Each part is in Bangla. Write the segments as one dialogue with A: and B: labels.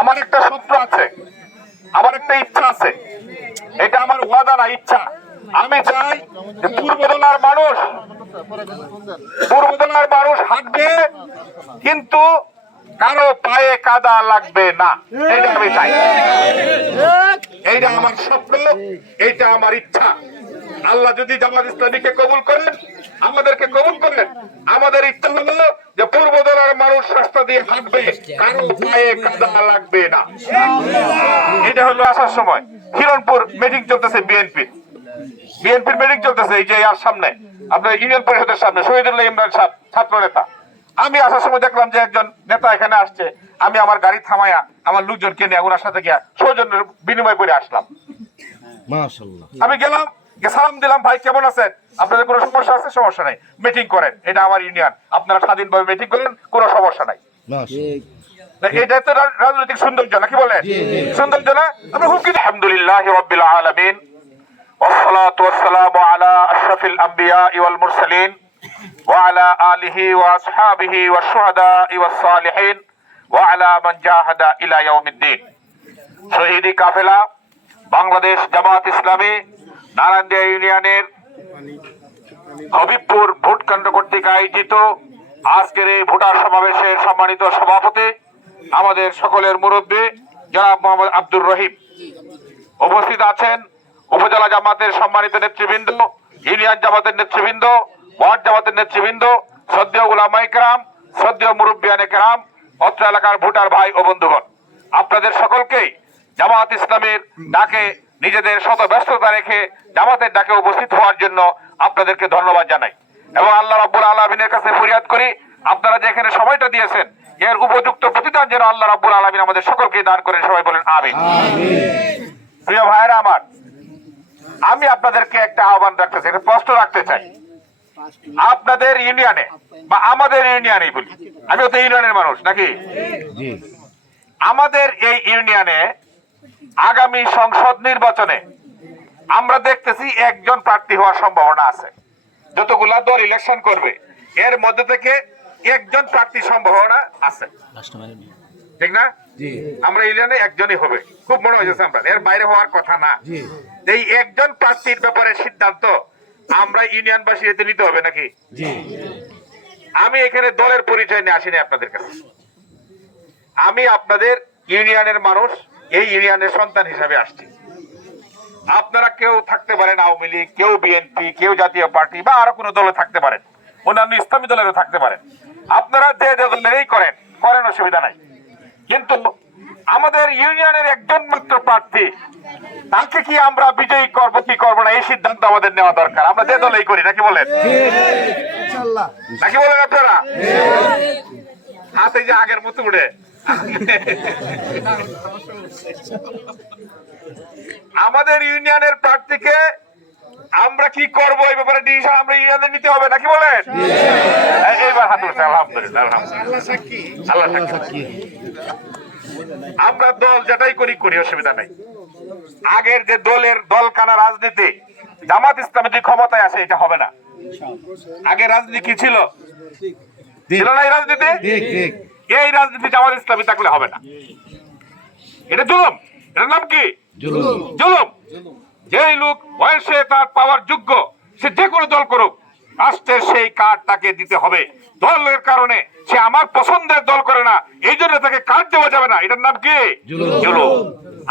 A: আমার একটা স্বপ্ন আছে। আমার একটা ইচ্ছা আছে। এটা আমার ওয়াদা না, ইচ্ছা। আমি চাই যে পূর্বদলার মানুষ পূর্বদলার মানুষ হাঁটবে, কিন্তু কারও পায়ে কাদা লাগবে না। এটা আমি চাই। এইটা আমার স্বপ্ন, এইটা আমার ইচ্ছা। আল্লাহ যদি জামাত ইসলামীকে কবুল করেন আমাদেরকে কবুল করেন আমাদের ইচ্ছা হলো যে পূর্বদলার মানুষ রাস্তা দিয়ে হাঁটবে কারও পায়ে কাদা লাগবে না। এটা হলো আসার সময়। হিরণপুর মিটিং চলতেছে বিএনপি বিএনপির মিটিং চলতেছে এই যে আর সামনে। আপনার ইউনিয়ন পরিষদের সামনে শহীদুল্লাহ ইমরান সাহেব ছাত্র নেতা। আমি আসার সময় দেখলাম যে একজন নেতা এখানে আসছে। আমি আমার গাড়ি থামায়া আমার লোকজনকে নিয়ে ওনার সাথে গিয়া সৌজন্যের বিনিময় করে আসলাম। আমি গেলাম সালাম দিলাম ভাই কেমন আছেন আপনাদের কোনো সমস্যা আছে সমস্যা নাই মিটিং করেন এটা আমার ইউনিয়ন আপনারা স্বাধীনভাবে মিটিং করেন কোনো সমস্যা নাই
B: মাশাল্লাহ
A: এটা তো রা- রাজনৈতিক সৌন্দর্য নাকি বলেন সৌন্দর্য না আমরা হুকি আলহামদুলিল্লাহ রাব্বিল আলামিন والصلاة والسلام على أشرف الأنبياء والمرسلين وعلى آله وأصحابه والشهداء والصالحين وعلى من جاهد إلى يوم الدين শহীদি কাফেলা বাংলাদেশ জামাত ইসলামী নারায়ণদিয়া ইউনিয়নের হবিবপুর ভোট কেন্দ্র কর্তৃক আয়োজিত আজকের এই ভোটার সমাবেশের সম্মানিত সভাপতি, আমাদের সকলের মুরব্বী, জনাব মোহাম্মদ আব্দুর রহিম। উপস্থিত আছেন উপজেলা জামাতের সম্মানিত নেতৃবৃন্দ, ইউনিয়ন জামাতের নেতৃবৃন্দ, ওয়ার্ড জামাতের নেতৃবৃন্দ, শ্রদ্ধেয় উলামাই কেরাম শ্রদ্ধেয় মুরব্বিয়ানে কেরাম অত্র এলাকার ভোটার ভাই ও বন্ধুগণ। আপনাদের সকলকেই জামাত ইসলামের ডাকে নিজেদের শত ব্যস্ততা রেখে জামাতের ডাকে উপস্থিত হওয়ার জন্য আপনাদেরকে ধন্যবাদ জানাই। এবং আল্লাহ রাব্বুল আলমিনের কাছে ফরিয়াদ করি আপনারা যে এখানে সময়টা দিয়েছেন এর উপযুক্ত প্রতিদান যেন আল্লাহ রাব্বুল আলমিন আমাদের সকলকে দান করেন সবাই বলেন আমিন। প্রিয় ভাইরা আমার আমি আপনাদেরকে একটা আহ্বান রাখতে চাই প্রশ্ন রাখতে চাই। আপনাদের ইউনিয়নে বা আমাদের ইউনিয়নে বলি। আমিও তো ইউনিয়নের মানুষ নাকি? আমাদের এই ইউনিয়নে আগামী সংসদ নির্বাচনে আমরা দেখতেছি একজন প্রার্থী হওয়ার সম্ভাবনা আছে। যতগুলা দল ইলেকশন করবে এর মধ্যে থেকে একজন প্রার্থীর সম্ভাবনা আছে। ঠিক না? আমরা ইউনিয়নে একজনই হবে। খুব মনে হয়েছে আমরা এর বাইরে হওয়ার কথা না। এই একজন প্রার্থীর ব্যাপারে সিদ্ধান্ত আমরা ইউনিয়নবাসী এতে নিতে হবে নাকি? আমি এখানে দলের পরিচয় নিয়ে আসিনি আপনাদের কাছে। আমি আপনাদের ইউনিয়নের মানুষ এই ইউনিয়নের সন্তান হিসাবে আসছি। আপনারা কেউ থাকতে পারেন আওয়ামী লীগ কেউ বিএনপি কেউ জাতীয় পার্টি বা আরও কোনো দলে থাকতে পারেন। অন্যান্য ইসলামী দলেরও থাকতে পারেন। আপনারা যে যে দলেরই করেন করেন অসুবিধা নাই। কিন্তু আমাদের ইউনিয়নের একজন মাত্র প্রার্থী তাকে কি আমরা বিজয়ী করব কি করব না এই সিদ্ধান্ত আমাদের নেওয়া দরকার। আমরা যে দলেই করি নাকি বলেন? নাকি বলেন আপনারা? হাতে যে আগের মতো উড়ে আমাদের ইউনিয়নের প্রার্থীকে আমরা কি করব এই ব্যাপারে ডিসিশন আমরা ইউনিয়নে নিতে হবে নাকি বলেন? এইবার হাত উঠছে আলহামদুলিল্লাহ আল্লাহ সাক্ষী। আমরা দল যেটাই করি করি অসুবিধা নাই। আগের যে দলের দল কানা রাজনীতি জামাত ইসলামে যে ক্ষমতায় আসে এটা হবে না। আগে রাজনীতি কি ছিল? ছিল না এই রাজনীতি? এই রাজনীতি জামাত ইসলামী থাকলে হবে না। এটা জুলুম। এটার নাম কি?
B: জুলুম।
A: যেই লোক বয়সে তার পাওয়ার যোগ্য সে যে কোনো দল করুক রাষ্ট্রের সেই কার্ড তাকে দিতে হবে। দলের কারণে সে আমার পছন্দের দল করে না এই জন্য তাকে কার্ড দেওয়া যাবে না। এটার নাম কি?
B: জুলুম।
A: জুলুম।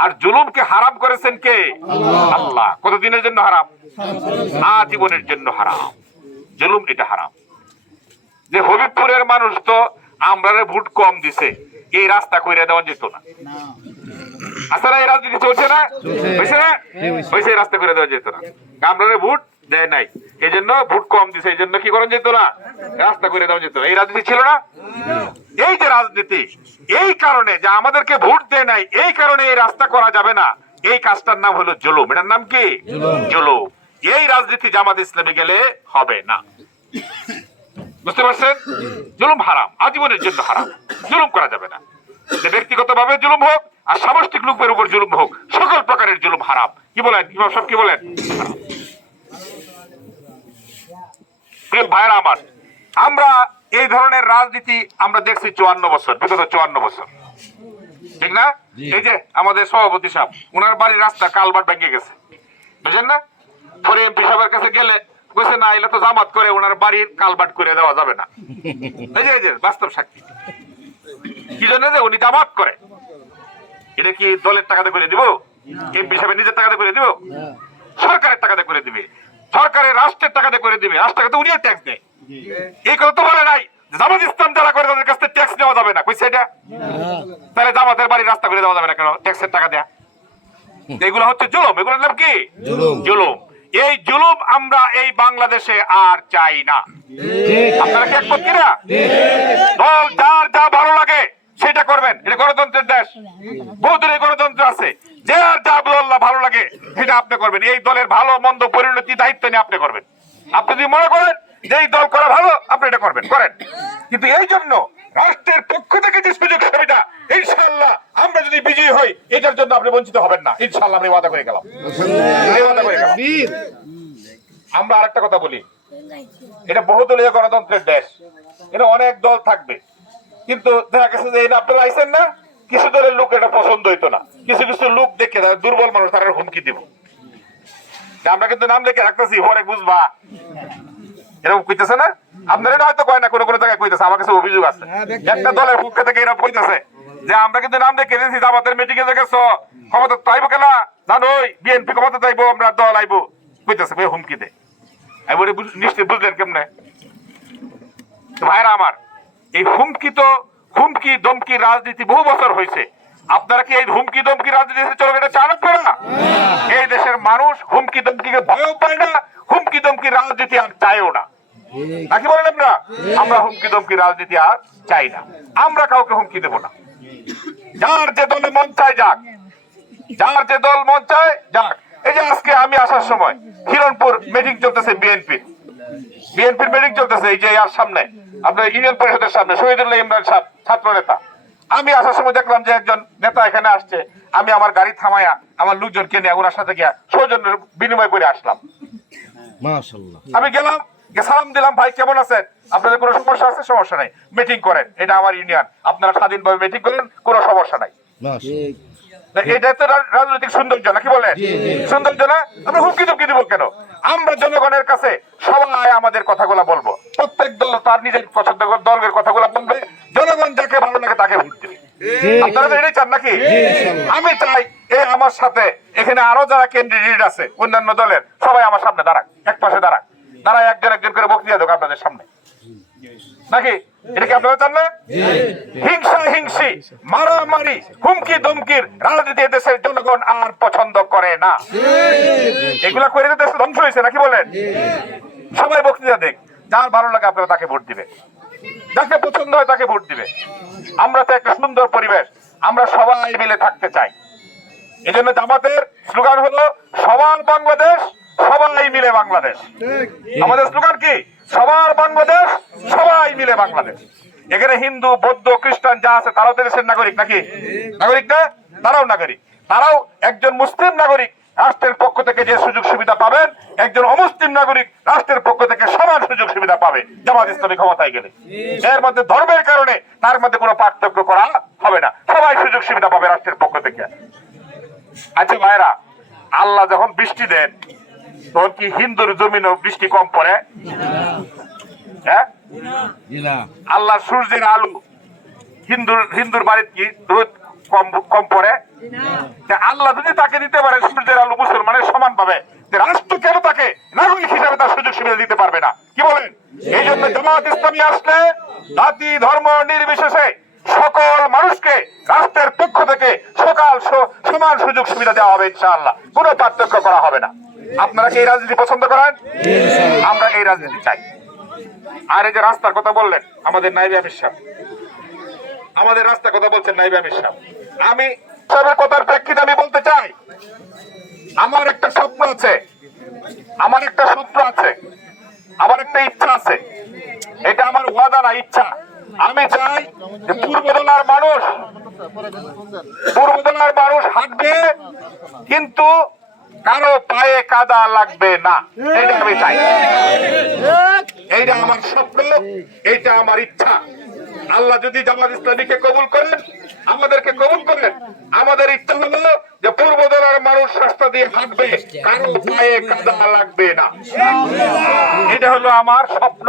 A: আর জুলুমকে হারাম করেছেন কে? আল্লাহ। কতদিনের জন্য হারাম? আজীবনের জন্য হারাম। জুলুম এটা হারাম। যে হবিবপুরের মানুষ তো আমরা ভোট কম দিছে। এই রাস্তা কইরা দেওয়া যেত না। আসলে এই রাজনীতি চলছে না? হয়েছে না? হয়েছে এই রাস্তা করে দেওয়া যেত না। আমরা ভোট দেয় নাই। এই জন্য ভোট কম দিছে এই জন্য কি করা যেত না? রাস্তা করে দেওয়া যেত এই রাজনীতি ছিল না? এই যে রাজনীতি এই কারণে যে আমাদেরকে ভোট দেয় নাই এই কারণে এই রাস্তা করা যাবে না। এই কাজটার নাম হলো জুলুম। এটার নাম কি? জুলুম। এই রাজনীতি জামাত ইসলামে গেলে হবে না। বুঝতে পারছেন? জুলুম হারাম আজীবনের জন্য হারাম। জুলুম করা যাবে না। যে ব্যক্তিগত ভাবে জুলুম হোক আর সামষ্টিক লোকের উপর জুলুম হোক সকল প্রকারের জুলুম হারাম। কি বলেন? ইমাম সাহেব কি বলেন। প্রিয় ভাইরা আমার আমরা এই ধরনের রাজনীতি আমরা দেখছি চুয়ান্ন বছর বিগত চুয়ান্ন বছর। ঠিক না। এই যে আমাদের সভাপতি সাহেব ওনার বাড়ির রাস্তা কালবার ভেঙে গেছে। বুঝলেন না? পরে এমপি সাহেবের কাছে গেলে বলছে না এলে তো জামাত করে ওনার বাড়ির কালবাট করে দেওয়া যাবে না। এই যে এই যে বাস্তব সাক্ষী। কি জন্য যে উনি জামাত করে? এটা কি দলের টাকাতে করে দিব? এমপি সাহেব নিজের টাকাতে করে দিব? সরকারের টাকাতে করে দিবে। সরকারের রাষ্ট্রের টাকাতে করে দিবে। রাষ্ট্র টাকাতে উনিও ট্যাক্স দেয়। এই কথা তো বলে নাই। জামাত ইসলাম যারা করে তাদের কাছ থেকে ট্যাক্স নেওয়া যাবে না। কইছে এটা? তাহলে জামাতের বাড়ির রাস্তা করে দেওয়া যাবে না কেন? ট্যাক্সের টাকা দেয়া। এগুলো হচ্ছে জুলুম। এগুলোর নাম কি?
B: জুলুম।
A: এই জুলুম আমরা এই বাংলাদেশে আর চাই না। আপনারা দল যার যা ভালো লাগে, সেটা করবেন। এটা গণতন্ত্রের দেশ। গণতন্ত্র আছে। যা দল ভালো লাগে, সেটা আপনি করবেন। এই দলের ভালো, মন্দ, পরিণতি, দায়িত্ব নিয়ে আপনি করবেন। আপনি যদি মনে করেন যে এই দল করা ভালো, আপনি এটা করবেন। করেন। কিন্তু এই জন্য রাষ্ট্রের পক্ষ থেকে যে সুযোগ সুবিধা ইনশাল্লাহ আমরা যদি বিজয়ী হই জন্য আপনি বঞ্চিত হবেন না। ইনশাল্লাহ আমি ওয়াদা করে গেলাম। ওয়াদা করে গেলাম। আমরা আরেকটা কথা বলি। এটা বহুদলীয় গণতন্ত্রের দেশ। এটা অনেক দল থাকবে। কিন্তু দেখা গেছে যে এটা আপনারা আইসেন না কিছু দলের লোক এটা পছন্দ হইতো না। কিছু কিছু লোক দেখে তারা দুর্বল মানুষ তারা হুমকি দিব। আমরা কিন্তু নাম লিখে রাখতেছি পরে বুঝবা। এরকম কইতেছে না? আপনারা হয়তো কয় না কোনো কোনো জায়গায় কইতেছে আমার কাছে অভিযোগ আছে। একটা দলের পক্ষ থেকে এরকম কইতেছে যে আমরা কিন্তু নাম দেখে দিয়েছি জামাতের মিটিং এ দেখেছ? ক্ষমতা চাইব কেনা জানোই বিএনপি ক্ষমতা চাইব আমরা দল আইবো। কইতেছে কই হুমকি দে। বুঝ- নিশ্চয়ই বুঝলেন কেমনে? ভাইরা আমার, এই হুমকি তো, হুমকি দমকি রাজনীতি বহু বছর হয়েছে আপনারা কি এই হুমকি দমকি রাজনীতি চলবে এটা চালক করে না? এই দেশের মানুষ হুমকি দমকিকে ভয়ও পায় না, হুমকি দমকি রাজনীতি আর চায়ও না। নাকি বলেন আপনারা? আমরা হুমকি দমকি রাজনীতি আর চাই না। আমরা কাউকে হুমকি দেব না। যার যে দলে মন চায় যাক। যার যে দল মন চায় যাক। এই যে আজকে আমি আসার সময় হিরণপুর মিটিং চলতেছে বিএনপি বিএনপির মিটিং চলতেছে এই যে আর সামনে আপনার ইউনিয়ন পরিষদের সামনে শহীদুল্লাহ ইমরান সাহেব ছাত্র নেতা। আমি আসার সময় দেখলাম যে একজন নেতা এখানে আসছে আমি আমার গাড়ি থামায়া আমার লোকজনকে নিয়ে ওনার সাথে গিয়া সৌজন্যের বিনিময় করে আসলাম। আমি গেলাম সালাম দিলাম ভাই কেমন আছেন? আপনাদের কোনো সমস্যা আছে? সমস্যা নাই। মিটিং করেন। এটা আমার ইউনিয়ন। আপনারা স্বাধীনভাবে মিটিং করেন কোনো সমস্যা নাই। এটা তো রাজনৈতিক সৌন্দর্য নাকি বলেন? সৌন্দর্য না? আমরা হুমকি ধুমকি দিব কেন? আমরা জনগণের কাছে সবাই আমাদের কথাগুলো বলব। প্রত্যেক দল তার নিজের পছন্দ দলের কথাগুলো বলবে। জনগণ যাকে ভালো লাগে তাকে ভোট দেবে। আপনারা তো এটাই চান নাকি? আমি চাই এই আমার সাথে এখানে আরও যারা ক্যান্ডিডেট আছে অন্যান্য দলের সবাই আমার সামনে দাঁড়াক দাঁড়ায় একজন একজন করে বক্তৃতা দেবো আপনাদের সামনে। নাকি? এটা কি আপনারা চান না হিংসা হিংসি মারামারি হুমকি ধমকির রাজনীতি দেশের জনগণ আর পছন্দ করে না। এগুলা করে দেশ ধ্বংস হয়েছে নাকি বলেন? সবাই বক্তৃতা দেখ যার ভালো লাগে আপনারা তাকে ভোট দিবে যাকে পছন্দ হয় তাকে ভোট দিবে আমরা তো একটা সুন্দর পরিবেশ আমরা সবাই মিলে থাকতে চাই। এই জন্য জামাতের স্লোগান হলো সবার বাংলাদেশ সবাই মিলে বাংলাদেশ। আমাদের স্লোগান কি? সবার বাংলাদেশ, সবাই মিলে বাংলাদেশ। এখানে হিন্দু, বৌদ্ধ, খ্রিস্টান যা আছে, তারাও তো দেশের নাগরিক নাকি? নাগরিক না তারাও নাগরিক। তারাও একজন মুসলিম নাগরিক। রাষ্ট্রের পক্ষ থেকে যে সুযোগ সুবিধা পাবেন, একজন অমুসলিম নাগরিক রাষ্ট্রের পক্ষ থেকে সমান সুযোগ সুবিধা পাবে, জামাত ইসলামী ক্ষমতায় গেলে। এর মধ্যে ধর্মের কারণে তার মধ্যে কোনো পার্থক্য করা হবে না। সবাই সুযোগ সুবিধা পাবে রাষ্ট্রের পক্ষ থেকে। আচ্ছা ভাইরা, আল্লাহ যখন বৃষ্টি দেন তখন কি হিন্দুর জমিনও বৃষ্টি কম পড়ে? হ্যাঁ? আল্লাহ সূর্যের আলু হিন্দুর হিন্দুর বাড়িতে কি রোদ কম কম পড়ে? আল্লাহ যদি তাকে দিতে পারে সূর্যের আলু মুসলমানের সমান পাবে। রাষ্ট্র কেন তাকে নাগরিক হিসাবে তার সুযোগ সুবিধা দিতে পারবে না? কি বলেন? এই জন্য জামাত ইসলামী আসলে জাতি ধর্ম নির্বিশেষে সকল মানুষকে রাষ্ট্রের পক্ষ থেকে সকাল সমান সুযোগ সুবিধা দেওয়া হবে ইনশাআল্লাহ। কোনো পার্থক্য করা হবে না। আপনারা এই রাজনীতি পছন্দ করেন? আমরা এই রাজনীতি চাই। আর এই যে রাস্তার কথা বললেন, আমাদের নাইবে আমির আমাদের রাস্তার কথা বলছেন নাইবে আমির আমি সবের কথার প্রেক্ষিতে আমি বলতে চাই, আমার একটা স্বপ্ন আছে। আমার একটা স্বপ্ন আছে। আমার একটা ইচ্ছা আছে। এটা আমার ওয়াদা না, ইচ্ছা। আমি চাই যে পূর্বদলার মানুষ পূর্বদলার মানুষ হাঁটবে, কিন্তু কারও পায়ে কাদা লাগবে না। এটা আমি চাই। এইটা আমার স্বপ্ন এইটা আমার ইচ্ছা। আল্লাহ যদি জামাত ইসলামীকে কবুল করেন আমাদেরকে কবুল করেন। আমাদের ইচ্ছা হলো যে পূর্ব দলের মানুষ রাস্তা দিয়ে হাঁটবে কারও পায়ে কাদা লাগবে না। এটা হলো আমার স্বপ্ন।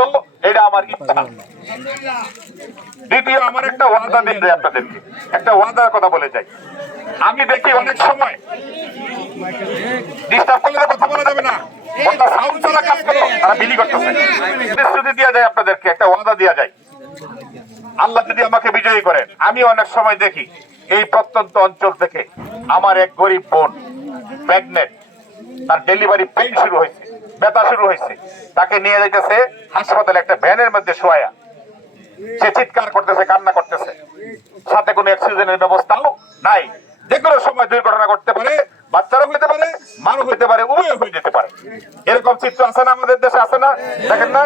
A: এটা আমার ইচ্ছা। দ্বিতীয় আমার একটা ওয়াদা দিয়ে দেয় আপনাদেরকে একটা ওয়াদার কথা বলে যাই। আমি দেখি অনেক সময় ডিস্টার্ব করলে কথা বলা যাবে না। কথা সাউন্ড ছাড়া কাজ করো তারা বিলি করতেছে। প্রতিশ্রুতি দেওয়া যায় আপনাদেরকে একটা ওয়াদা দেওয়া যায় আল্লাহ যদি আমাকে বিজয়ী করেন আমি অনেক সময় দেখি এই প্রত্যন্ত অঞ্চল থেকে আমার এক গরিব বোন প্রেগনেন্ট তার ডেলিভারি পেইন শুরু হয়েছে। ব্যথা শুরু হয়েছে। তাকে নিয়ে যাইতেছে হাসপাতালে একটা ভ্যানের মধ্যে শোয়া সে চিৎকার করতেছে, কান্না করতেছে। সাথে কোনো অক্সিজেনের ব্যবস্থাও নাই। যে কোনো সময় দুর্ঘটনা করতে পারে, বাচ্চারও হইতে পারে মানুষ হইতে পারে উভয় হয়ে যেতে পারে। এরকম চিত্র আছে না আমাদের দেশে, আছে না? দেখেন না?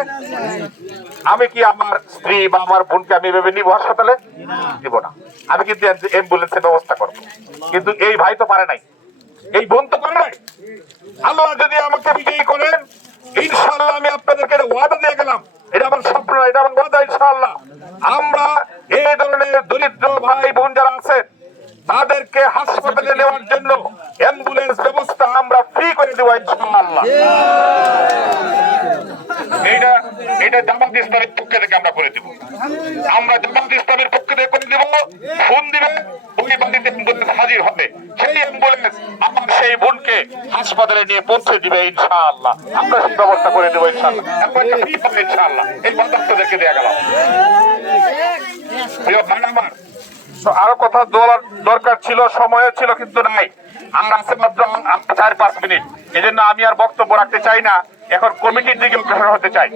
A: আমি কি আমার স্ত্রী বা আমার বোনকে আমি ভেবে নিব হাসপাতালে? দিব না। আমি কিন্তু অ্যাম্বুলেন্সের ব্যবস্থা করব। কিন্তু এই ভাই তো পারে নাই। এই বোন তো আল্লাহ যদি আমাকে বিজয়ী করেন, ইনশাআল্লাহ আমি আপনাদেরকে ওয়াদা দিয়ে গেলাম। এটা আমার স্বপ্ন, এটা আমার ওয়াদা, ইনশাআল্লাহ। আমরা এই ধরনের দরিদ্র ভাই বোন যারা তাদেরকে হাসপাতালে নেওয়ার জন্য অ্যাম্বুলেন্স ব্যবস্থা আমরা ফ্রি করে দেবো, ইনশাআল্লাহ। এটা এটা জামাত ইসলামের পক্ষ থেকে আমরা করে দেব। আমরা জামাত ইসলামের পক্ষ থেকে করে দেব ফোন দিবে ওই বাড়িতে অ্যাম্বুলেন্স হাজির হবে সেই অ্যাম্বুলেন্স আমার সেই বোনকে হাসপাতালে নিয়ে পৌঁছে দিবে, ইনশাআল্লাহ। আমরা সেই ব্যবস্থা করে দেবো, ইনশাআল্লাহ। ইনশাআল্লাহ। এই বাদার্থদেরকে দেওয়া গেল। আরও কথা বলার দরকার ছিল সময় ছিল, কিন্তু নাই। আমরা আছে মাত্র চার পাঁচ মিনিট। এই আমি আর বক্তব্য রাখতে চাই না। এখন কমিটির দিকে অগ্রসর হতে চাই।